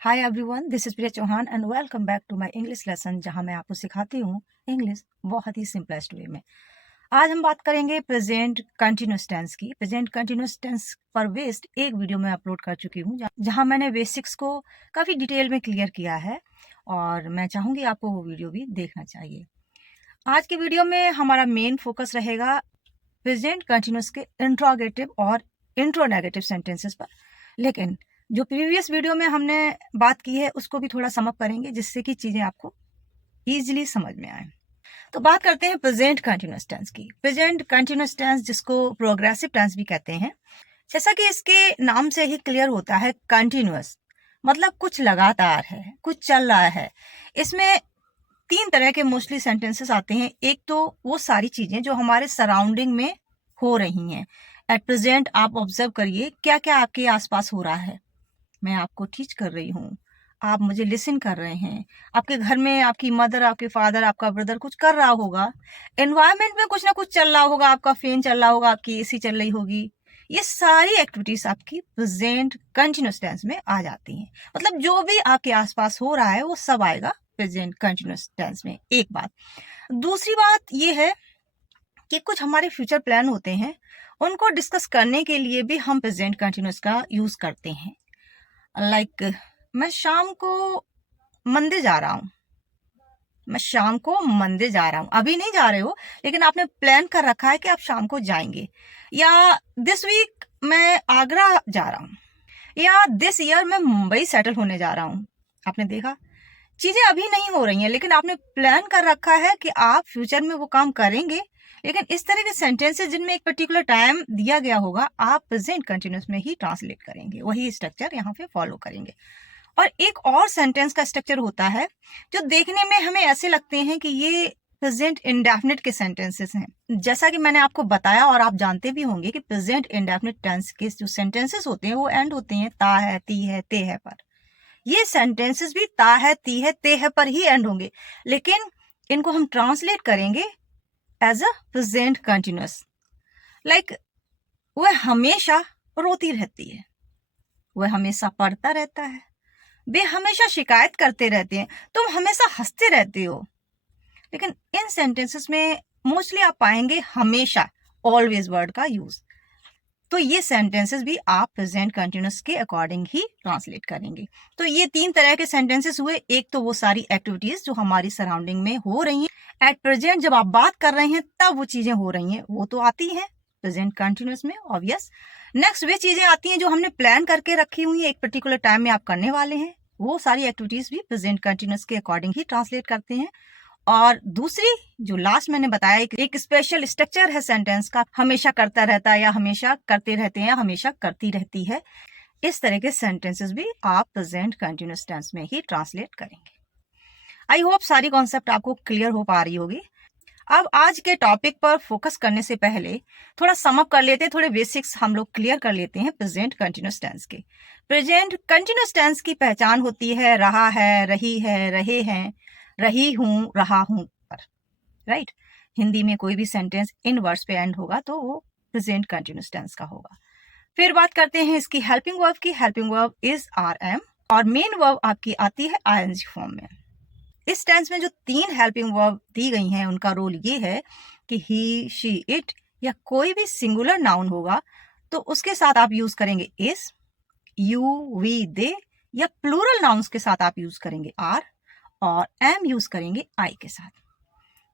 Hi everyone, this is Priya Chauhan and welcome back to my English lesson, जहां मैं आपको सिखाती हूँ इंग्लिश बहुत ही सिंपलेस्ट वे में। आज हम बात करेंगे प्रेजेंट कंटिन्यूअस टेंस की। प्रेजेंट कंटिन्यूअस टेंस पर बेस्ड एक वीडियो मैं अपलोड कर चुकी हूँ जहां मैंने बेसिक्स को काफ़ी डिटेल में क्लियर किया है और मैं चाहूँगी आपको वो वीडियो भी देखना चाहिए। आज की वीडियो में हमारा मेन फोकस रहेगा प्रेजेंट कंटिन्यूअस के इंट्रोगेटिव और इंट्रोनेगेटिव सेंटेंसेस पर, लेकिन जो प्रीवियस वीडियो में हमने बात की है उसको भी थोड़ा समअप करेंगे जिससे कि चीजें आपको इजीली समझ में आए। तो बात करते हैं प्रेजेंट कंटिन्यूअस टेंस की। प्रेजेंट कंटिन्यूअस टेंस जिसको प्रोग्रेसिव टेंस भी कहते हैं, जैसा कि इसके नाम से ही क्लियर होता है, कंटिन्यूअस मतलब कुछ लगातार है, कुछ चल रहा है। इसमें तीन तरह के मोस्टली सेंटेंसेस आते हैं। एक तो वो सारी चीजें जो हमारे सराउंडिंग में हो रही हैं, एट प्रेजेंट आप ऑब्जर्व करिए क्या क्या आपके आसपास हो रहा है। मैं आपको टीच कर रही हूँ, आप मुझे लिसन कर रहे हैं, आपके घर में आपकी मदर, आपके फादर, आपका ब्रदर कुछ कर रहा होगा, एनवायरमेंट में कुछ ना कुछ चल रहा होगा, आपका फैन चल रहा होगा, आपकी एसी चल रही होगी। ये सारी एक्टिविटीज आपकी प्रेजेंट कंटिन्यूअस टेंस में आ जाती हैं। मतलब जो भी आपके आसपास हो रहा है वो सब आएगा प्रेजेंट कंटिन्यूअस टेंस में। एक बात। दूसरी बात ये है कि कुछ हमारे फ्यूचर प्लान होते हैं, उनको डिस्कस करने के लिए भी हम प्रेजेंट कंटिन्यूअस का यूज करते हैं। लाइक मैं शाम को मंदिर जा रहा हूँ, मैं शाम को मंदिर जा रहा हूँ। अभी नहीं जा रहे हो, लेकिन आपने प्लान कर रखा है कि आप शाम को जाएंगे। या दिस वीक मैं आगरा जा रहा हूँ, या दिस ईयर मैं मुंबई सेटल होने जा रहा हूँ। आपने देखा, चीजें अभी नहीं हो रही हैं, लेकिन आपने प्लान कर रखा है कि आप फ्यूचर में वो काम करेंगे। लेकिन इस तरह के सेंटेंसेस जिनमें एक पर्टिकुलर टाइम दिया गया होगा, आप प्रेजेंट कंटिन्यूअस में ही ट्रांसलेट करेंगे, वही स्ट्रक्चर यहाँ पे फॉलो करेंगे। और एक और सेंटेंस का स्ट्रक्चर होता है जो देखने में हमें ऐसे लगते हैं कि ये प्रेजेंट इंडेफिनिट के सेंटेंसेस हैं। जैसा कि मैंने आपको बताया और आप जानते भी होंगे कि प्रेजेंट इंडेफिनिट टेंस के जो सेंटेंसेस होते हैं वो एंड होते हैं ता है, ती है, ते है पर। ये सेंटेंसेस भी ता है, ती है, ते है पर ही एंड होंगे, लेकिन इनको हम ट्रांसलेट करेंगे as a present continuous. Like वह हमेशा रोती रहती है, वह हमेशा पढ़ता रहता है, वे हमेशा शिकायत करते रहते हैं, तुम हमेशा हंसते रहते हो। लेकिन इन सेंटेंसेस में मोस्टली आप पाएंगे हमेशा, ऑलवेज वर्ड का यूज। तो ये सेंटेंसेस भी आप प्रेजेंट कंटिन्यूअस के अकॉर्डिंग ही ट्रांसलेट करेंगे। तो ये तीन तरह के सेंटेंसेस हुए। एक तो वो सारी एक्टिविटीज जो हमारी सराउंडिंग में हो रही हैं, एट प्रेजेंट जब आप बात कर रहे हैं तब वो चीजें हो रही हैं, वो तो आती हैं प्रेजेंट कंटिन्यूअस में, ऑब्वियस। नेक्स्ट वे चीजें आती हैं जो हमने प्लान करके रखी हुई है, एक पर्टिकुलर टाइम में आप करने वाले हैं, वो सारी एक्टिविटीज भी प्रेजेंट कंटिन्यूअस के अकॉर्डिंग ही ट्रांसलेट करते हैं। और दूसरी जो लास्ट मैंने बताया, एक स्पेशल स्ट्रक्चर है सेंटेंस का, हमेशा करता रहता है, या हमेशा करते रहते हैं, या हमेशा करती रहती है। इस तरह के सेंटेंसेस भी आप प्रेजेंट कंटिन्यूअस टेंस में ही ट्रांसलेट करेंगे। आई होप सारी कॉन्सेप्ट आपको क्लियर हो पा रही होगी। अब आज के टॉपिक पर फोकस करने से पहले थोड़ा समअप कर लेते हैं, थोड़े बेसिक्स हम लोग क्लियर कर लेते हैं प्रेजेंट कंटिन्यूअस टेंस के। प्रेजेंट कंटिन्यूअस टेंस की पहचान होती है रहा है, रही है, रहे हैं, रही हूं, रहा हूं पर। राइट। हिंदी में कोई भी सेंटेंस इन वर्ड्स पे एंड होगा तो वो प्रेजेंट कंटिन्यूअस टेंस का होगा। फिर बात करते हैं इसकी हेल्पिंग वर्ब की। Helping verb is are am, और मेन वर्ब आपकी आती है आईएनजी फॉर्म में। इस टेंस में जो तीन हेल्पिंग वर्ब दी गई हैं उनका रोल ये है कि ही, शी, इट या कोई भी सिंगुलर नाउन होगा तो उसके साथ आप यूज करेंगे इज, यू, वी, दे, या प्लूरल नाउन्स के साथ आप यूज करेंगे आर, और एम यूज करेंगे आई के साथ।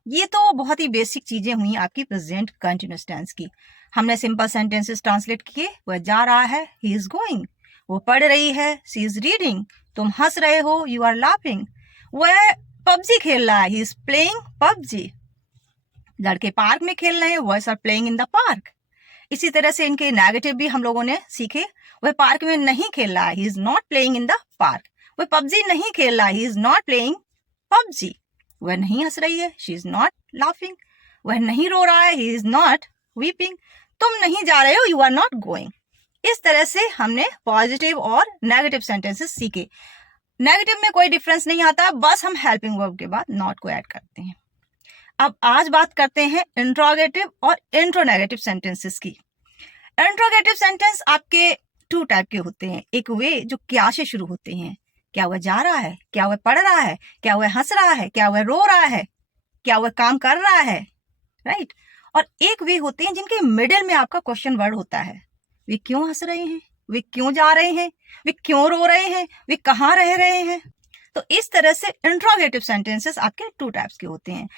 ये तो बहुत ही बेसिक चीजें हुई आपकी प्रेजेंट कंटिन्यूअस टेंस की। हमने सिंपल सेंटेंसेस ट्रांसलेट किए। वह जा रहा है, ही इज गोइंग। वो पढ़ रही है, शी इज रीडिंग। तुम हंस रहे हो, यू आर लाफिंग। वह पबजी खेल रहा है, ही इज प्लेइंग पबजी। लड़के पार्क में खेल रहे हैं, boys are playing in the park. इसी तरह से इनके नेगेटिव भी हम लोगों ने सीखे। वह पार्क में नहीं खेल रहा है, he is not playing in the park. वह पबजी नहीं खेल रहा है, he is not playing PUBG. वह नहीं हंस रही है, शी इज नॉट लाफिंग। वह नहीं रो रहा है, ही इज नॉट वीपिंग। तुम नहीं जा रहे हो, यू आर नॉट गोइंग। इस तरह से हमने पॉजिटिव और नेगेटिव सेंटेंसेस सीखे। नेगेटिव में कोई डिफरेंस नहीं आता, बस हम हेल्पिंग वर्ब के बाद नॉट को ऐड करते हैं। अब आज बात करते हैं इंट्रोगेटिव और इंट्रोनेगेटिव सेंटेंसेस की। इंट्रोगेटिव सेंटेंस आपके टू टाइप के होते हैं। एक वे जो क्या से शुरू होते हैं, क्या वह जा रहा है, क्या वह पढ़ रहा है, क्या वह हंस रहा है, क्या वह रो रहा है, क्या वह काम कर रहा है, राइट। और एक वे होते हैं जिनके मिडिल में आपका क्वेश्चन वर्ड होता है। वे क्यों हंस रहे हैं, वे क्यों जा रहे हैं, वे क्यों रो रहे हैं, वे कहाँ रह रहे हैं। तो इस तरह से इंट्रोगेटिव सेंटेंसेस आपके 2 टाइप्स के होते हैं।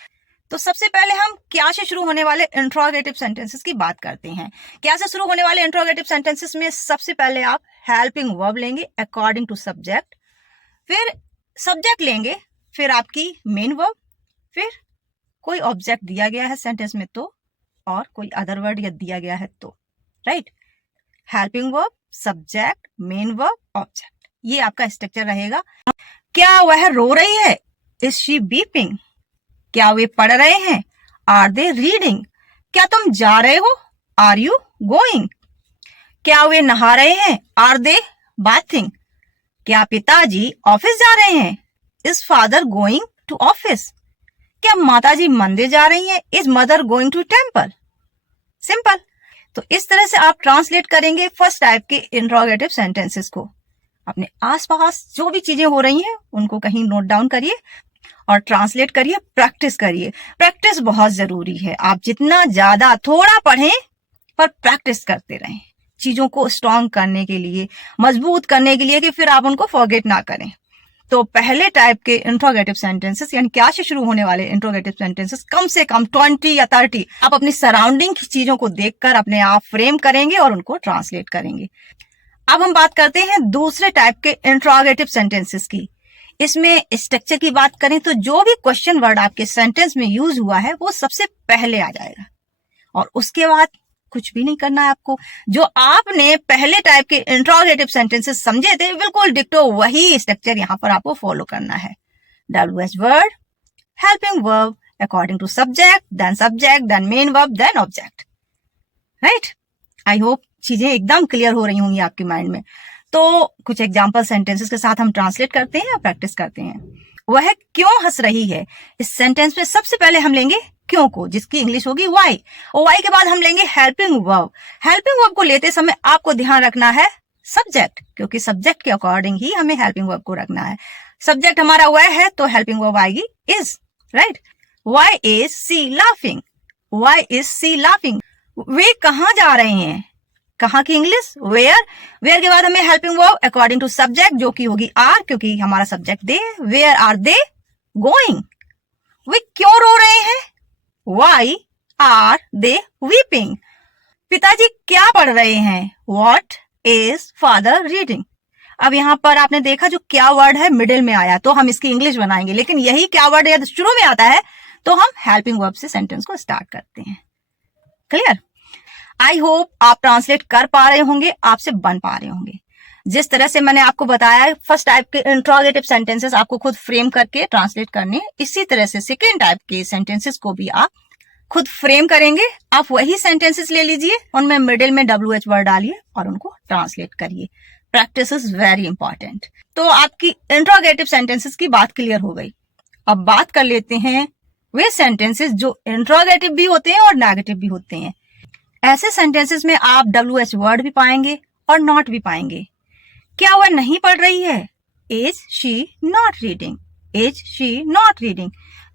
तो सबसे पहले हम क्या से शुरू होने वाले इंट्रोगेटिव सेंटेंसेस की बात करते हैं। क्या से शुरू होने वाले इंट्रोगेटिव सेंटेंसेस में सबसे पहले आप हेल्पिंग वर्ब लेंगे अकॉर्डिंग टू सब्जेक्ट, फिर सब्जेक्ट लेंगे, फिर आपकी मेन वर्ब, फिर कोई ऑब्जेक्ट दिया गया है सेंटेंस में तो, और कोई अदर वर्ड या दिया गया है तो, right. Helping verb, subject, main verb, object, ये आपका स्ट्रक्चर रहेगा। क्या वह रो रही है, इज शी वीपिंग। क्या वे पढ़ रहे हैं, आर दे रीडिंग। क्या तुम जा रहे हो, आर यू गोइंग। क्या वे नहा रहे हैं, आर दे बाथिंग। क्या पिताजी ऑफिस जा रहे हैं, is father going to office. क्या माताजी मंदिर जा रही हैं, is mother going to temple. Simple. तो इस तरह से आप ट्रांसलेट करेंगे फर्स्ट टाइप के इंट्रोगेटिव सेंटेंसेस को। अपने आसपास जो भी चीजें हो रही हैं उनको कहीं नोट डाउन करिए और ट्रांसलेट करिए, प्रैक्टिस करिए। प्रैक्टिस बहुत जरूरी है। आप जितना ज्यादा थोड़ा पढ़ें पर प्रैक्टिस करते रहें, चीजों को स्ट्रॉन्ग करने के लिए, मजबूत करने के लिए, कि फिर आप उनको फॉरगेट ना करें। तो पहले टाइप के इंट्रोगेटिव सेंटेंसेस यानी क्या से शुरू होने वाले इंट्रोगेटिव सेंटेंसेस कम से कम 20 या 30 आप अपनी सराउंडिंग की चीजों को देखकर अपने आप फ्रेम करेंगे और उनको ट्रांसलेट करेंगे। अब हम बात करते हैं दूसरे टाइप के इंट्रोगेटिव सेंटेंसेस की। इसमें स्ट्रक्चर की बात करें तो जो भी क्वेश्चन वर्ड आपके सेंटेंस में यूज हुआ है वो सबसे पहले आ जाएगा और उसके बाद कुछ भी नहीं करना है आपको। जो आपने पहले टाइप के इंट्रोगेटिव सेंटेंसेस समझे थे बिल्कुल डिक्टो वही स्ट्रक्चर यहाँ पर आपको फॉलो करना है। WH word, helping verb according to subject, then main verb, then object, right. I hope चीजें एकदम क्लियर हो रही होंगी आपके माइंड में। तो कुछ एग्जाम्पल सेंटेंसेस के साथ हम ट्रांसलेट करते हैं और प्रैक्टिस करते हैं। वह क्यों हंस रही है, इस सेंटेंस में सबसे पहले हम लेंगे क्यों को, जिसकी इंग्लिश होगी वाई, और वाई के बाद हम लेंगे हेल्पिंग वर्ब। हेल्पिंग वर्ब को लेते समय आपको ध्यान रखना है सब्जेक्ट, क्योंकि सब्जेक्ट के अकॉर्डिंग ही हमें हेल्पिंग वर्ब को रखना है। सब्जेक्ट हमारा वह है तो हेल्पिंग वर्ब आएगी is, right. Why is she laughing, why is she laughing. वे कहाँ जा रहे हैं, कहाँ की इंग्लिश वेयर। वेयर के बाद हमें helping verb according to subject जो की होगी आर, क्योंकि हमारा subject they. Where are they going. वे क्यों रो रहे हैं, वाई आर दे वीपिंग। पिताजी क्या पढ़ रहे हैं, व्हाट इज फादर रीडिंग। अब यहाँ पर आपने देखा जो क्या वर्ड है मिडिल में आया तो हम इसकी इंग्लिश बनाएंगे, लेकिन यही क्या वर्ड यदि शुरू में आता है तो हम हेल्पिंग वर्ब से सेंटेंस को स्टार्ट करते हैं। क्लियर। आई होप आप ट्रांसलेट कर पा रहे होंगे, आपसे बन पा रहे होंगे। जिस तरह से मैंने आपको बताया फर्स्ट टाइप के इंट्रोगेटिव सेंटेंसेस आपको खुद फ्रेम करके ट्रांसलेट करने, इसी तरह से सेकेंड टाइप के सेंटेंसेस को भी आप खुद फ्रेम करेंगे। आप वही सेंटेंसेस ले लीजिए, उनमें मिडिल में WH वर्ड डालिए और उनको ट्रांसलेट करिए। Practice is very important. तो आपकी इंट्रोगेटिव सेंटेंसेस की बात क्लियर हो गई। अब बात कर लेते हैं वे सेंटेंसेस जो इंट्रोगेटिव भी होते हैं और नेगेटिव भी होते हैं। ऐसे सेंटेंसेस में आप WH वर्ड भी पाएंगे और नॉट भी पाएंगे। क्या वह नहीं पढ़ रही है, is she not reading, is she not reading.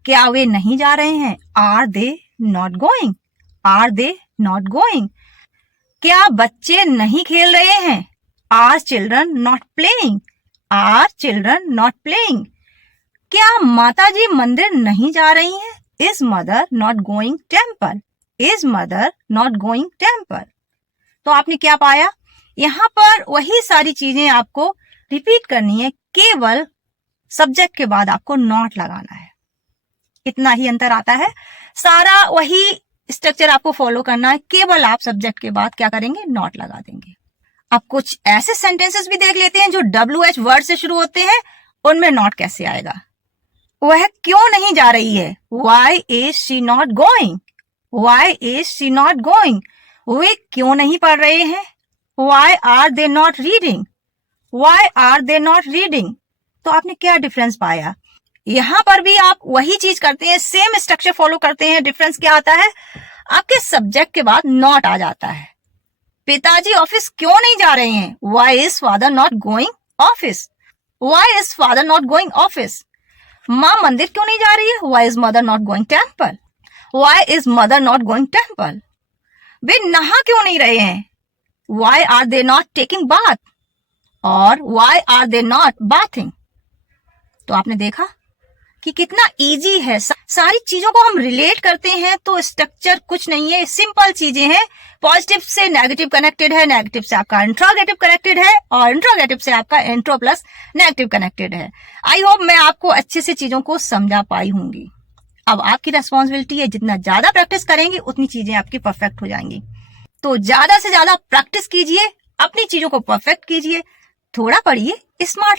क्या वे नहीं जा रहे हैं, are they not going, are they not going. क्या बच्चे नहीं खेल रहे हैं, are children not playing, are children not playing. क्या माताजी मंदिर नहीं जा रही हैं, is mother not going temple, is mother not going temple. तो आपने क्या पाया, यहाँ पर वही सारी चीजें आपको रिपीट करनी है, केवल सब्जेक्ट के बाद आपको नॉट लगाना है। इतना ही अंतर आता है, सारा वही स्ट्रक्चर आपको फॉलो करना है, केवल आप सब्जेक्ट के बाद क्या करेंगे, नॉट लगा देंगे। अब कुछ ऐसे सेंटेंसेस भी देख लेते हैं जो WH वर्ड से शुरू होते हैं, उनमें नॉट कैसे आएगा। वह क्यों नहीं जा रही है, why is she not going, why is she not going. वे क्यों नहीं पढ़ रहे हैं, why are they not reading, why are they not reading. तो आपने क्या डिफरेंस पाया, यहां पर भी आप वही चीज करते हैं, सेम स्ट्रक्चर फॉलो करते हैं। डिफरेंस क्या आता है, आपके सब्जेक्ट के बाद नॉट आ जाता है। पिताजी ऑफिस क्यों नहीं जा रहे हैं, why is father not going office. Why is father not going office? माँ मंदिर क्यों नहीं जा रही है? Why is mother not going temple? Why is mother not going temple? वे नहा क्यों नहीं रहे हैं? Why are they not taking bath? और why are they not bathing? तो आपने देखा कि कितना इजी है। सारी चीजों को हम रिलेट करते हैं तो स्ट्रक्चर कुछ नहीं है, सिंपल चीजें हैं। पॉजिटिव से नेगेटिव कनेक्टेड है, नेगेटिव से आपका इंट्रोगेटिव कनेक्टेड है और इंट्रोगेटिव से आपका इंट्रो प्लस नेगेटिव कनेक्टेड है। आई होप मैं आपको अच्छे से चीजों को समझा पाई होंगी। अब आपकी रेस्पॉन्सिबिलिटी है, जितना ज्यादा प्रैक्टिस करेंगे उतनी चीजें आपकी परफेक्ट हो जाएंगी। तो ज्यादा से ज्यादा प्रैक्टिस कीजिए, अपनी चीजों को परफेक्ट कीजिए, थोड़ा पढ़िए, स्मार्ट